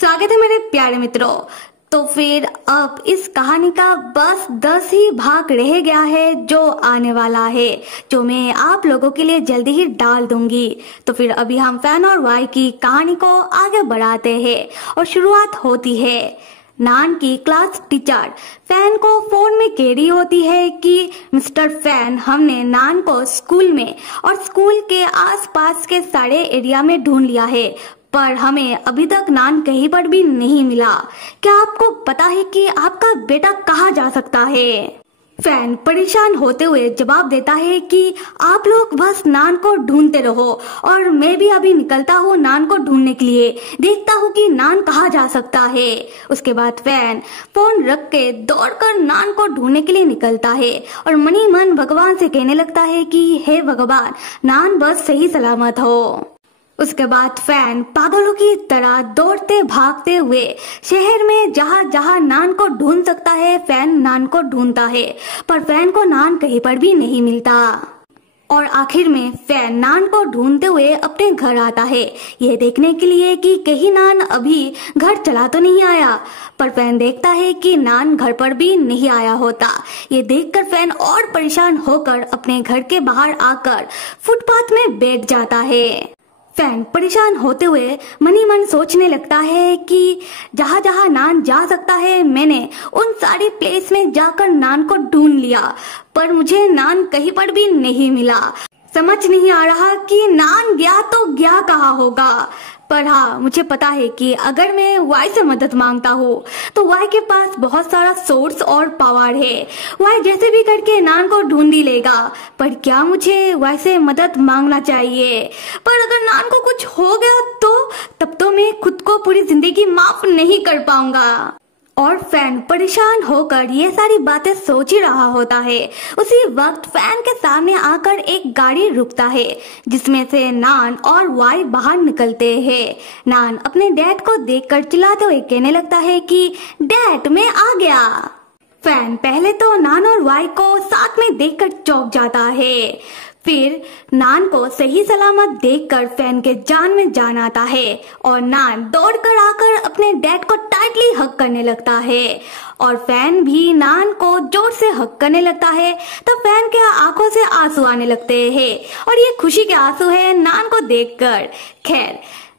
स्वागत है मेरे प्यारे मित्रों। तो फिर अब इस कहानी का बस 10 ही भाग रह गया है जो आने वाला है, जो मैं आप लोगों के लिए जल्दी ही डाल दूंगी। तो फिर अभी हम फैन और वाई की कहानी को आगे बढ़ाते हैं और शुरुआत होती है। नान की क्लास टीचर फैन को फोन में कह रही होती है कि मिस्टर फैन, हमने नान को स्कूल में और स्कूल के आसपास के सारे एरिया में ढूंढ लिया है, पर हमें अभी तक नान कहीं पर भी नहीं मिला। क्या आपको पता है कि आपका बेटा कहाँ जा सकता है? फैन परेशान होते हुए जवाब देता है कि आप लोग बस नान को ढूंढते रहो और मैं भी अभी निकलता हूँ नान को ढूंढने के लिए, देखता हूँ कि नान कहाँ जा सकता है। उसके बाद फैन फोन रख के दौड़कर नान को ढूंढने के लिए निकलता है और मनी मन भगवान से कहने लगता है कि हे भगवान, नान बस सही सलामत हो। उसके बाद फैन पागलों की तरह दौड़ते भागते हुए शहर में जहाँ जहाँ नान को ढूंढ सकता है फैन नान को ढूंढता है, पर फैन को नान कहीं पर भी नहीं मिलता। और आखिर में फैन नान को ढूंढते हुए अपने घर आता है, ये देखने के लिए कि कहीं नान अभी घर चला तो नहीं आया। पर फैन देखता है कि नान घर पर भी नहीं आया होता। ये देखकर फैन और परेशान होकर अपने घर के बाहर आकर फुटपाथ में बैठ जाता है। फैन परेशान होते हुए मनी मन सोचने लगता है कि जहाँ जहाँ नान जा सकता है मैंने उन सारी प्लेस में जाकर नान को ढूंढ लिया, पर मुझे नान कहीं पर भी नहीं मिला। समझ नहीं आ रहा कि नान गया तो गया कहाँ होगा। पर हाँ, मुझे पता है कि अगर मैं वाई से मदद मांगता हूँ तो वाई के पास बहुत सारा सोर्स और पावर है। वाई जैसे भी करके नान को ढूंढ ही लेगा। पर क्या मुझे वाई से मदद मांगना चाहिए? पर अगर नान को कुछ हो गया तो तब तो मैं खुद को पूरी जिंदगी माफ नहीं कर पाऊंगा। और फैन परेशान होकर ये सारी बातें सोच ही रहा होता है। उसी वक्त फैन के सामने आकर एक गाड़ी रुकता है जिसमें से नान और वाई बाहर निकलते हैं। नान अपने डैड को देखकर चिल्लाते हुए कहने लगता है कि डैड, मैं आ गया। फैन पहले तो नान और वाई को साथ में देखकर चौंक जाता है, फिर नान को सही सलामत देखकर फैन के जान में जान आता है और नान दौड़कर आकर अपने डैड को टाइटली हग करने लगता है और फैन भी नान को जोर से हग करने लगता है। तो फैन के आंखों से आंसू आने लगते हैं और ये खुशी के आंसू है नान को देखकर। खैर,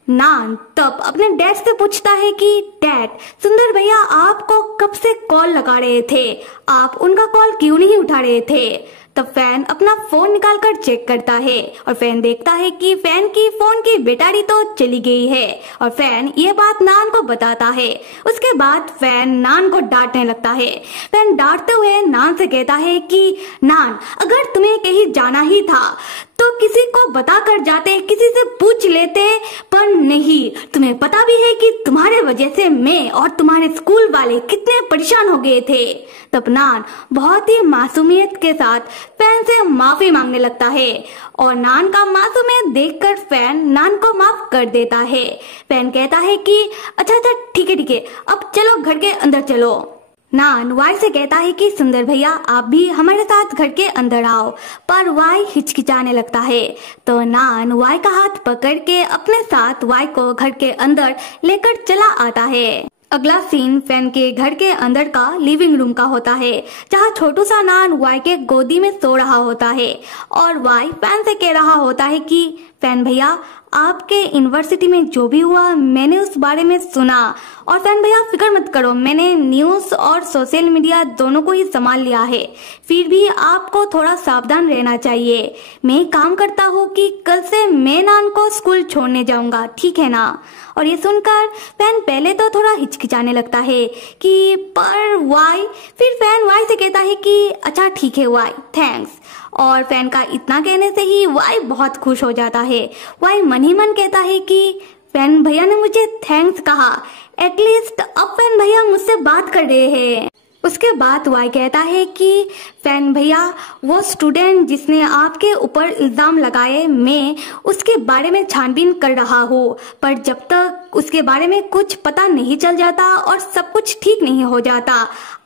नान तब अपने डैड से पूछता है कि डैड, सुंदर भैया आपको कब से कॉल लगा रहे थे, आप उनका कॉल क्यों नहीं उठा रहे थे? तब फैन अपना फोन निकालकर चेक करता है और फैन देखता है कि फैन की फोन की बैटरी तो चली गई है और फैन ये बात नान को बताता है। उसके बाद फैन नान को डांटने लगता है। फैन डांटते हुए नान से कहता है कि नान, अगर तुम्हें कहीं जाना ही था तो किसी को बता कर जाते, किसी से पूछ लेते, पर नहीं। तुम्हें पता भी है कि तुम्हारे वजह से मैं और तुम्हारे स्कूल वाले कितने परेशान हो गए थे। तब नान बहुत ही मासूमियत के साथ फैन से माफी मांगने लगता है और नान का मासूमियत देखकर फैन नान को माफ कर देता है। फैन कहता है कि अच्छा, ठीक है, अब चलो घर के अंदर चलो। नान वाई से कहता है कि सुंदर भैया, आप भी हमारे साथ घर के अंदर आओ, पर वाई हिचकिचाने लगता है। तो नान वाई का हाथ पकड़ के अपने साथ वाई को घर के अंदर लेकर चला आता है। अगला सीन फैन के घर के अंदर का लिविंग रूम का होता है, जहाँ छोटू सा नान वाई के गोदी में सो रहा होता है और वाई फैन से कह रहा होता है कि फैन भैया, आपके यूनिवर्सिटी में जो भी हुआ मैंने उस बारे में सुना, और फैन भैया फिक्र मत करो, मैंने न्यूज़ और सोशल मीडिया दोनों को ही संभाल लिया है, फिर भी आपको थोड़ा सावधान रहना चाहिए। मैं काम करता हूँ कि कल से मैं नान को स्कूल छोड़ने जाऊंगा, ठीक है ना? और ये सुनकर फैन पहले तो थोड़ा हिचकिचाने लगता है कि पर वाई, फिर फैन वाई से कहता है कि अच्छा ठीक है वाई, थैंक्स। और फैन का इतना कहने से ही वाई बहुत खुश हो जाता है। वाई मन ही मन कहता है कि फैन भैया ने मुझे थैंक्स कहा, एटलीस्ट अब फैन भैया मुझसे बात कर रहे हैं। उसके बाद वाई कहता है कि फैन भैया, वो स्टूडेंट जिसने आपके ऊपर इल्जाम लगाए, मैं उसके बारे में छानबीन कर रहा हूँ, पर जब तक उसके बारे में कुछ पता नहीं चल जाता और सब कुछ ठीक नहीं हो जाता,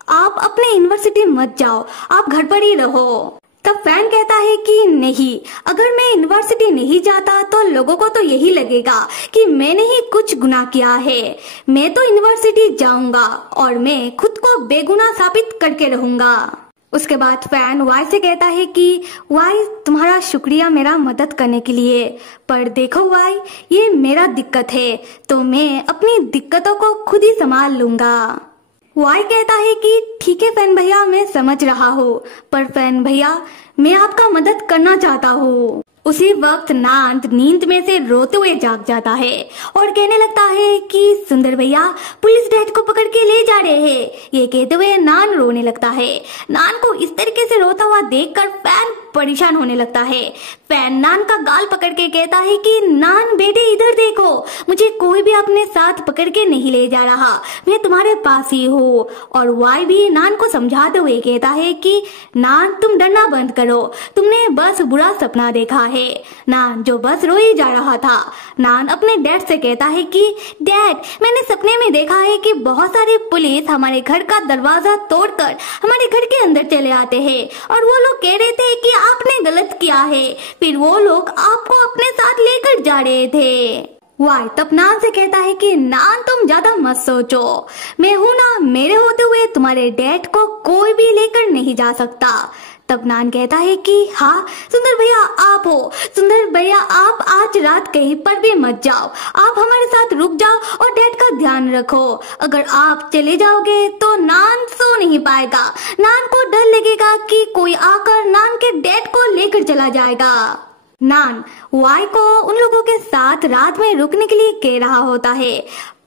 आप अपने यूनिवर्सिटी मत जाओ, आप घर पर ही रहो। तब फैन कहता है कि नहीं, अगर मैं यूनिवर्सिटी नहीं जाता तो लोगों को तो यही लगेगा कि मैंने ही कुछ गुनाह किया है। मैं तो यूनिवर्सिटी जाऊंगा और मैं खुद को बेगुनाह साबित करके रहूंगा। उसके बाद फैन वाई से कहता है कि वाई, तुम्हारा शुक्रिया मेरा मदद करने के लिए, पर देखो वाई, ये मेरा दिक्कत है तो मैं अपनी दिक्कतों को खुद ही संभाल लूंगा। वाई कहता है कि ठीक है फैन भैया, मैं समझ रहा हूँ, पर फैन भैया मैं आपका मदद करना चाहता हूँ। उसी वक्त नान नींद में से रोते हुए जाग जाता है और कहने लगता है कि सुंदर भैया पुलिस डैड को पकड़ के ले जा रहे हैं। ये कहते हुए नान रोने लगता है। नान को इस तरीके से रोता हुआ देखकर फैन परेशान होने लगता है। फैन नान का गाल पकड़ के कहता है कि नान बेटे इधर देखो, मुझे कोई भी अपने साथ पकड़ के नहीं ले जा रहा, मैं तुम्हारे पास ही हूँ। और वाई भी नान को समझाते हुए कहता है कि नान तुम डरना बंद करो, तुमने बस बुरा सपना देखा है। नान जो बस रो ही जा रहा था। नान अपने डैड से कहता है कि डैड, मैंने सपने में देखा है कि बहुत सारी पुलिस हमारे घर का दरवाजा तोड़कर हमारे घर के अंदर चले आते हैं और वो लोग कह रहे थे कि आपने गलत किया है, फिर वो लोग आपको अपने साथ लेकर जा रहे थे। वाई तब नान से कहता है कि नान तुम ज्यादा मत सोचो, मैं हूं ना, मेरे होते हुए तुम्हारे डैड को कोई भी लेकर नहीं जा सकता। तब नान कहता है कि हाँ सुंदर भैया आप हो, सुंदर भैया आप आज रात कहीं पर भी मत जाओ, आप हमारे साथ रुक जाओ और डैड का ध्यान रखो। अगर आप चले जाओगे तो नान सो नहीं पाएगा, नान को डर लगेगा कि कोई आकर नान के डैड को लेकर चला जाएगा। नान वाई को उन लोगों के साथ रात में रुकने के लिए कह रहा होता है,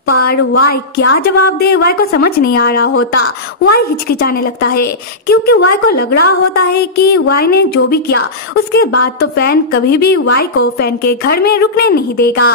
पर वाई क्या जवाब दे वाई को समझ नहीं आ रहा होता। वाई हिचकिचाने लगता है क्योंकि वाई को लग रहा होता है कि वाई ने जो भी किया उसके बाद तो फैन कभी भी वाई को फैन के घर में रुकने नहीं देगा।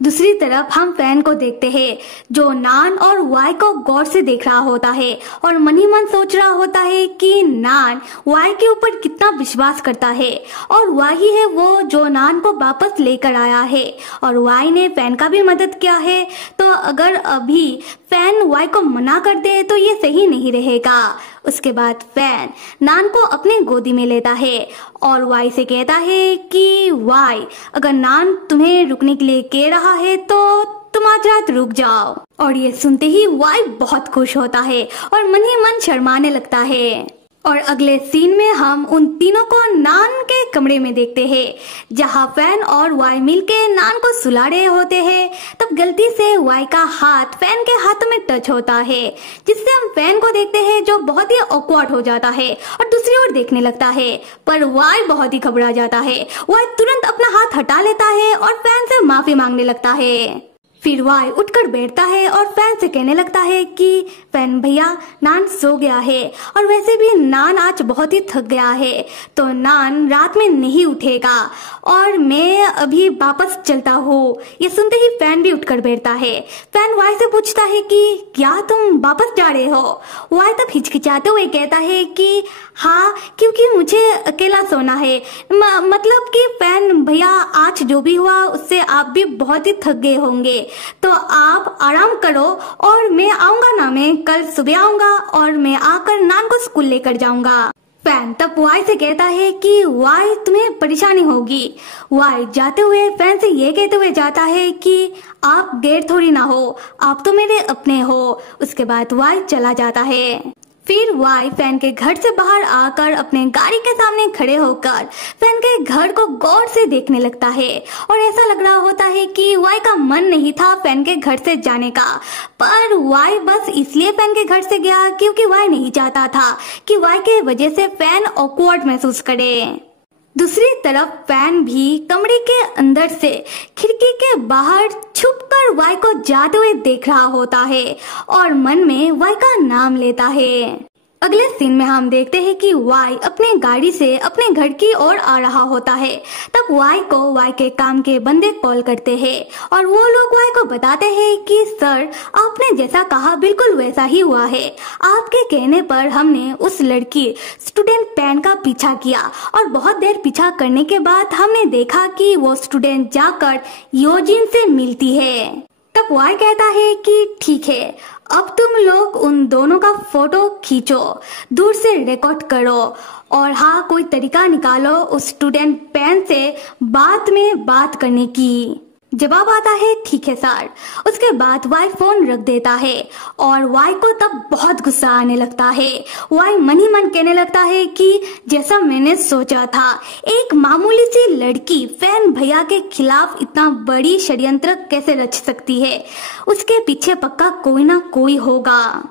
दूसरी तरफ हम फैन को देखते हैं जो नान और वाई को गौर से देख रहा होता है और मन ही मन सोच रहा होता है कि नान वाई के ऊपर कितना विश्वास करता है और वाई है वो जो नान को वापस लेकर आया है और वाई ने फैन का भी मदद किया है। तो अगर अभी फैन वाई को मना कर दे तो ये सही नहीं रहेगा। उसके बाद फैन नान को अपने गोदी में लेता है और वाई से कहता है कि वाई, अगर नान तुम्हें रुकने के लिए कह रहा है तो तुम आज रात रुक जाओ। और ये सुनते ही वाई बहुत खुश होता है और मन ही मन शर्माने लगता है। और अगले सीन में हम उन तीनों को नान के कमरे में देखते हैं जहां फैन और वाई मिलके नान को सुला रहे होते हैं। तब गलती से वाई का हाथ फैन के हाथ में टच होता है जिससे हम फैन को देखते हैं जो बहुत ही ऑकवर्ड हो जाता है और दूसरी ओर देखने लगता है, पर वाई बहुत ही घबरा जाता है। वाई तुरंत अपना हाथ हटा लेता है और फैन से माफी मांगने लगता है। फिर वाई उठकर बैठता है और फैन से कहने लगता है कि फैन भैया नान सो गया है और वैसे भी नान आज बहुत ही थक गया है तो नान रात में नहीं उठेगा और मैं अभी वापस चलता हूँ। ये सुनते ही फैन भी उठकर बैठता है। फैन वाई से पूछता है कि क्या तुम वापस जा रहे हो? वाई तब हिचकिचाते हुए कहता है कि हाँ, क्योंकि मुझे अकेला सोना है। मतलब कि फैन भैया आज जो भी हुआ उससे आप भी बहुत ही थक गए होंगे तो आप आराम करो और मैं आऊंगा ना, मैं कल सुबह आऊंगा और मैं आकर नान को स्कूल लेकर जाऊंगा। फैन तब वाई से कहता है कि वाई तुम्हें परेशानी होगी। वाई जाते हुए फैन से ये कहते हुए जाता है कि आप गैर थोड़ी ना हो, आप तो मेरे अपने हो। उसके बाद वाई चला जाता है। फिर वाई फैन के घर से बाहर आकर अपने गाड़ी के सामने खड़े होकर फैन के घर को गौर से देखने लगता है और ऐसा लग रहा होता है कि वाई का मन नहीं था फैन के घर से जाने का, पर वाई बस इसलिए फैन के घर से गया क्योंकि वाई नहीं चाहता था कि वाई के वजह से फैन ऑकवर्ड महसूस करे। दूसरी तरफ फैन भी कमरे के अंदर से खिड़की के बाहर छुपकर वाई को जाते हुए देख रहा होता है और मन में वाई का नाम लेता है। अगले सीन में हम देखते हैं कि वाई अपने गाड़ी से अपने घर की ओर आ रहा होता है। तब वाई को वाई के काम के बंदे कॉल करते हैं और वो लोग वाई को बताते हैं कि सर आपने जैसा कहा बिल्कुल वैसा ही हुआ है। आपके कहने पर हमने उस लड़की स्टूडेंट पैन का पीछा किया और बहुत देर पीछा करने के बाद हमने देखा कि वो स्टूडेंट जाकर योजिन से मिलती है। तब वाई कहता है कि ठीक है, अब तुम लोग उन दोनों का फोटो खींचो, दूर से रिकॉर्ड करो और हाँ कोई तरीका निकालो उस स्टूडेंट पेन से बाद में बात करने की। जवाब आता है ठीक है सर। उसके बाद वाई फोन रख देता है और वाई को तब बहुत गुस्सा आने लगता है। वाई मन ही मन कहने लगता है कि जैसा मैंने सोचा था, एक मामूली सी लड़की फैन भैया के खिलाफ इतना बड़ी षड्यंत्र कैसे रच सकती है। उसके पीछे पक्का कोई ना कोई होगा।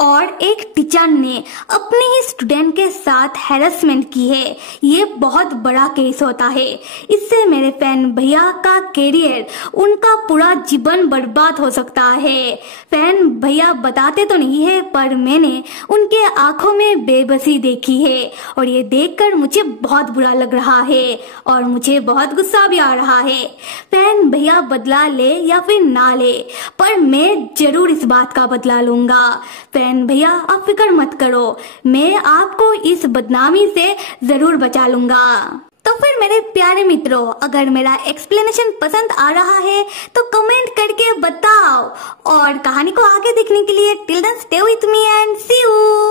और एक टीचर ने अपने ही स्टूडेंट के साथ हैरेसमेंट की है। ये बहुत बड़ा केस होता है। इससे मेरे फैन भैया का कैरियर, उनका पूरा जीवन बर्बाद हो सकता है। फैन भैया बताते तो नहीं है, पर मैंने उनके आंखों में बेबसी देखी है और ये देखकर मुझे बहुत बुरा लग रहा है और मुझे बहुत गुस्सा भी आ रहा है। फैन भैया बदला ले या फिर ना ले, पर मैं जरूर इस बात का बदला लूंगा। फैन भैया आप फिक्र मत करो, मैं आपको इस बदनामी से जरूर बचा लूंगा। तो फिर मेरे प्यारे मित्रों, अगर मेरा एक्सप्लेनेशन पसंद आ रहा है तो कमेंट करके बताओ और कहानी को आगे देखने के लिए till then stay with me and see you.